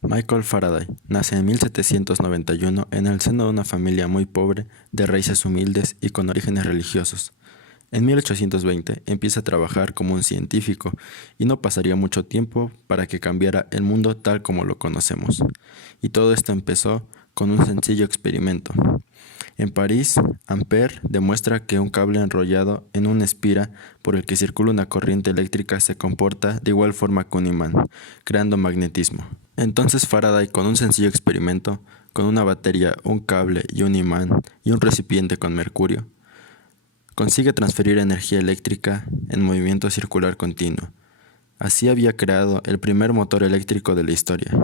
Michael Faraday nace en 1791 en el seno de una familia muy pobre, de raíces humildes y con orígenes religiosos. En 1820 empieza a trabajar como un científico y no pasaría mucho tiempo para que cambiara el mundo tal como lo conocemos. Y todo esto empezó con un sencillo experimento. En París, Ampère demuestra que un cable enrollado en una espira por el que circula una corriente eléctrica se comporta de igual forma que un imán, creando magnetismo. Entonces Faraday, con un sencillo experimento, con una batería, un cable y un imán y un recipiente con mercurio, consigue transferir energía eléctrica en movimiento circular continuo. Así había creado el primer motor eléctrico de la historia.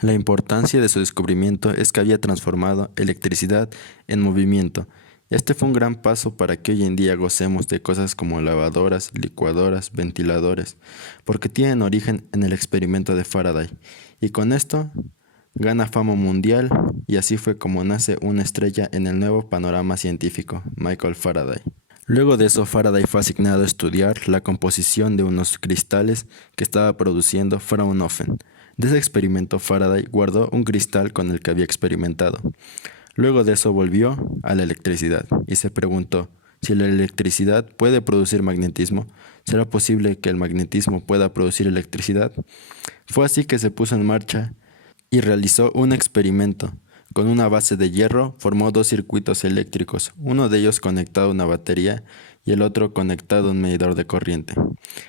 La importancia de su descubrimiento es que había transformado electricidad en movimiento. Este fue un gran paso para que hoy en día gocemos de cosas como lavadoras, licuadoras, ventiladores, porque tienen origen en el experimento de Faraday. Y con esto gana fama mundial y así fue como nace una estrella en el nuevo panorama científico, Michael Faraday. Luego de eso, Faraday fue asignado a estudiar la composición de unos cristales que estaba produciendo Fraunhofen. De ese experimento, Faraday guardó un cristal con el que había experimentado. Luego de eso volvió a la electricidad y se preguntó, si la electricidad puede producir magnetismo, ¿será posible que el magnetismo pueda producir electricidad? Fue así que se puso en marcha y realizó un experimento. Con una base de hierro formó dos circuitos eléctricos, uno de ellos conectado a una batería y el otro conectado a un medidor de corriente.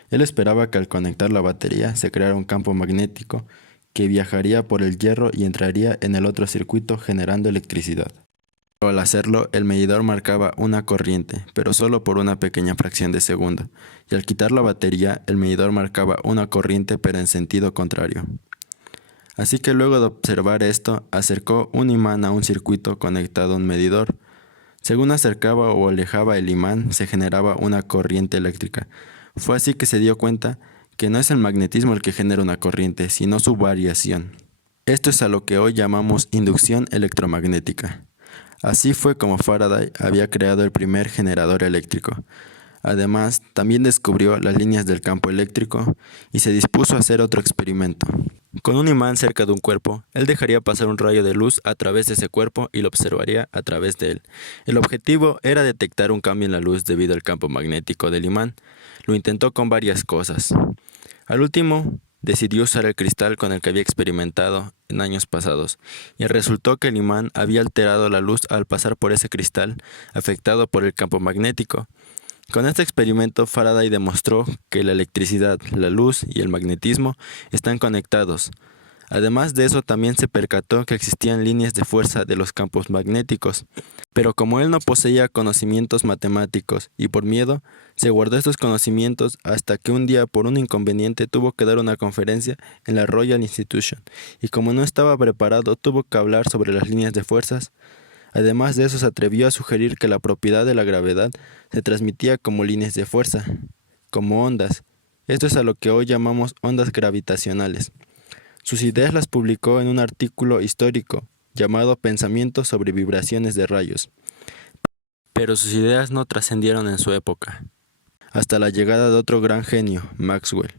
Él esperaba que al conectar la batería se creara un campo magnético que viajaría por el hierro y entraría en el otro circuito generando electricidad. Pero al hacerlo, el medidor marcaba una corriente, pero solo por una pequeña fracción de segundo, y al quitar la batería, el medidor marcaba una corriente pero en sentido contrario. Así que luego de observar esto, acercó un imán a un circuito conectado a un medidor. Según acercaba o alejaba el imán, se generaba una corriente eléctrica. Fue así que se dio cuenta que no es el magnetismo el que genera una corriente, sino su variación. Esto es a lo que hoy llamamos inducción electromagnética. Así fue como Faraday había creado el primer generador eléctrico. Además, también descubrió las líneas del campo eléctrico y se dispuso a hacer otro experimento. Con un imán cerca de un cuerpo, él dejaría pasar un rayo de luz a través de ese cuerpo y lo observaría a través de él. El objetivo era detectar un cambio en la luz debido al campo magnético del imán. Lo intentó con varias cosas. Al último, decidió usar el cristal con el que había experimentado en años pasados, y resultó que el imán había alterado la luz al pasar por ese cristal, afectado por el campo magnético. Con este experimento, Faraday demostró que la electricidad, la luz y el magnetismo están conectados. Además de eso, también se percató que existían líneas de fuerza de los campos magnéticos. Pero como él no poseía conocimientos matemáticos y por miedo, se guardó estos conocimientos hasta que un día por un inconveniente tuvo que dar una conferencia en la Royal Institution, y como no estaba preparado tuvo que hablar sobre las líneas de fuerzas. Además de eso, se atrevió a sugerir que la propiedad de la gravedad se transmitía como líneas de fuerza, como ondas. Esto es a lo que hoy llamamos ondas gravitacionales. Sus ideas las publicó en un artículo histórico llamado Pensamientos sobre vibraciones de rayos. Pero sus ideas no trascendieron en su época, hasta la llegada de otro gran genio, Maxwell,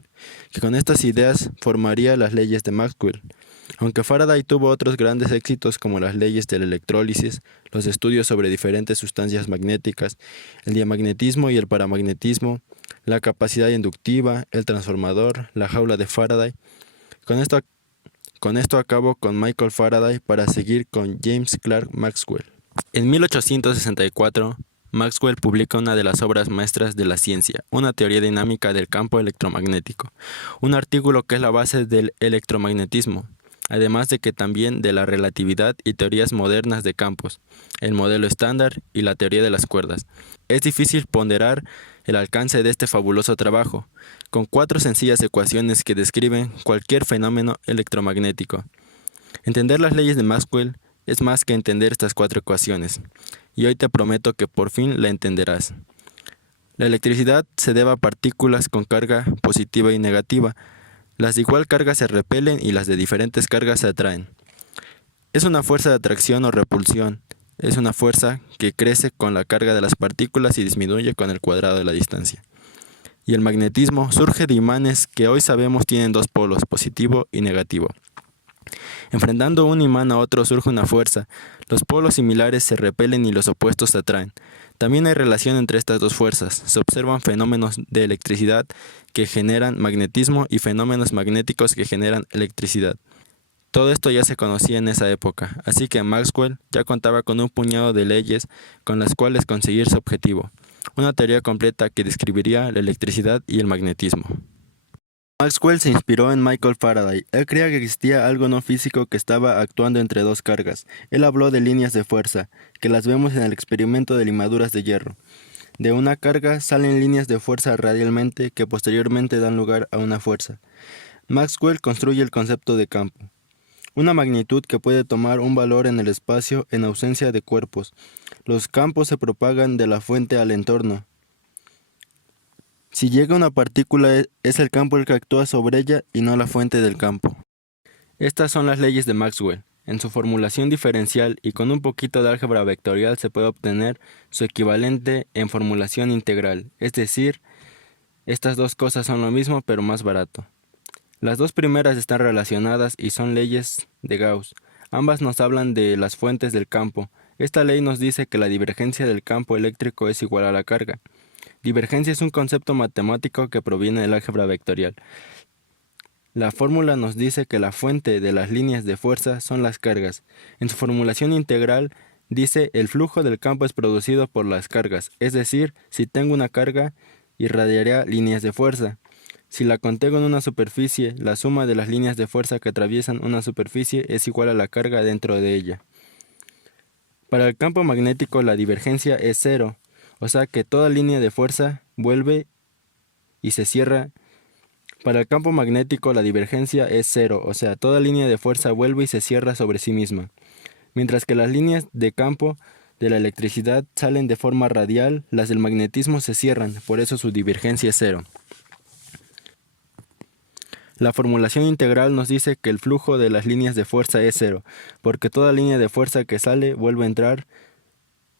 que con estas ideas formaría las leyes de Maxwell. Aunque Faraday tuvo otros grandes éxitos como las leyes de la electrólisis, los estudios sobre diferentes sustancias magnéticas, el diamagnetismo y el paramagnetismo, la capacidad inductiva, el transformador, la jaula de Faraday, con esto acabo con Michael Faraday para seguir con James Clerk Maxwell. En 1864, Maxwell publica una de las obras maestras de la ciencia, una teoría dinámica del campo electromagnético, un artículo que es la base del electromagnetismo, además de que también de la relatividad y teorías modernas de campos, el modelo estándar y la teoría de las cuerdas. Es difícil ponderar el alcance de este fabuloso trabajo, con 4 sencillas ecuaciones que describen cualquier fenómeno electromagnético. Entender las leyes de Maxwell es más que entender estas 4 ecuaciones, y hoy te prometo que por fin la entenderás. La electricidad se debe a partículas con carga positiva y negativa. Las de igual carga se repelen y las de diferentes cargas se atraen. Es una fuerza de atracción o repulsión. Es una fuerza que crece con la carga de las partículas y disminuye con el cuadrado de la distancia. Y el magnetismo surge de imanes que hoy sabemos tienen 2 polos, positivo y negativo. Enfrentando un imán a otro surge una fuerza. Los polos similares se repelen y los opuestos se atraen. También hay relación entre estas dos fuerzas. Se observan fenómenos de electricidad que generan magnetismo y fenómenos magnéticos que generan electricidad. Todo esto ya se conocía en esa época, así que Maxwell ya contaba con un puñado de leyes con las cuales conseguir su objetivo, una teoría completa que describiría la electricidad y el magnetismo. Maxwell se inspiró en Michael Faraday. Él creía que existía algo no físico que estaba actuando entre dos cargas. Él habló de líneas de fuerza, que las vemos en el experimento de limaduras de hierro. De una carga salen líneas de fuerza radialmente que posteriormente dan lugar a una fuerza. Maxwell construye el concepto de campo, una magnitud que puede tomar un valor en el espacio en ausencia de cuerpos. Los campos se propagan de la fuente al entorno. Si llega una partícula, es el campo el que actúa sobre ella y no la fuente del campo. Estas son las leyes de Maxwell. En su formulación diferencial y con un poquito de álgebra vectorial se puede obtener su equivalente en formulación integral, es decir, estas dos cosas son lo mismo pero más barato. Las dos primeras están relacionadas y son leyes de Gauss. Ambas nos hablan de las fuentes del campo. Esta ley nos dice que la divergencia del campo eléctrico es igual a la carga. Divergencia es un concepto matemático que proviene del álgebra vectorial. La fórmula nos dice que la fuente de las líneas de fuerza son las cargas. En su formulación integral dice el flujo del campo es producido por las cargas, es decir, si tengo una carga, irradiará líneas de fuerza. Si la contengo en una superficie, la suma de las líneas de fuerza que atraviesan una superficie es igual a la carga dentro de ella. Para el campo magnético la divergencia es cero. O sea que toda línea de fuerza vuelve y se cierra. Para el campo magnético la divergencia es cero, o sea, toda línea de fuerza vuelve y se cierra sobre sí misma. Mientras que las líneas de campo de la electricidad salen de forma radial, las del magnetismo se cierran, por eso su divergencia es cero. La formulación integral nos dice que el flujo de las líneas de fuerza es cero, porque toda línea de fuerza que sale vuelve a entrar.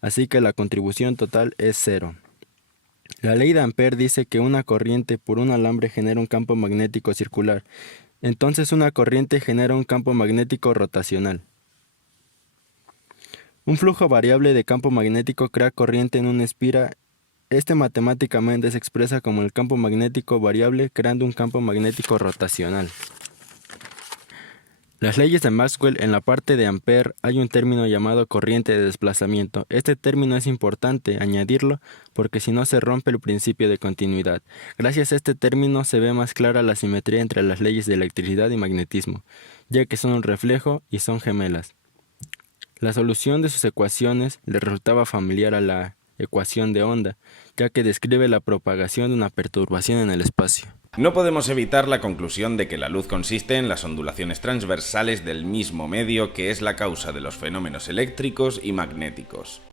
Así que la contribución total es cero. La ley de Ampère dice que una corriente por un alambre genera un campo magnético circular. Entonces una corriente genera un campo magnético rotacional. Un flujo variable de campo magnético crea corriente en una espira. Este matemáticamente se expresa como el campo magnético variable creando un campo magnético rotacional. Las leyes de Maxwell, en la parte de Ampère hay un término llamado corriente de desplazamiento. Este término es importante añadirlo porque si no se rompe el principio de continuidad. Gracias a este término se ve más clara la simetría entre las leyes de electricidad y magnetismo, ya que son un reflejo y son gemelas. La solución de sus ecuaciones le resultaba familiar a la ecuación de onda, ya que describe la propagación de una perturbación en el espacio. No podemos evitar la conclusión de que la luz consiste en las ondulaciones transversales del mismo medio que es la causa de los fenómenos eléctricos y magnéticos.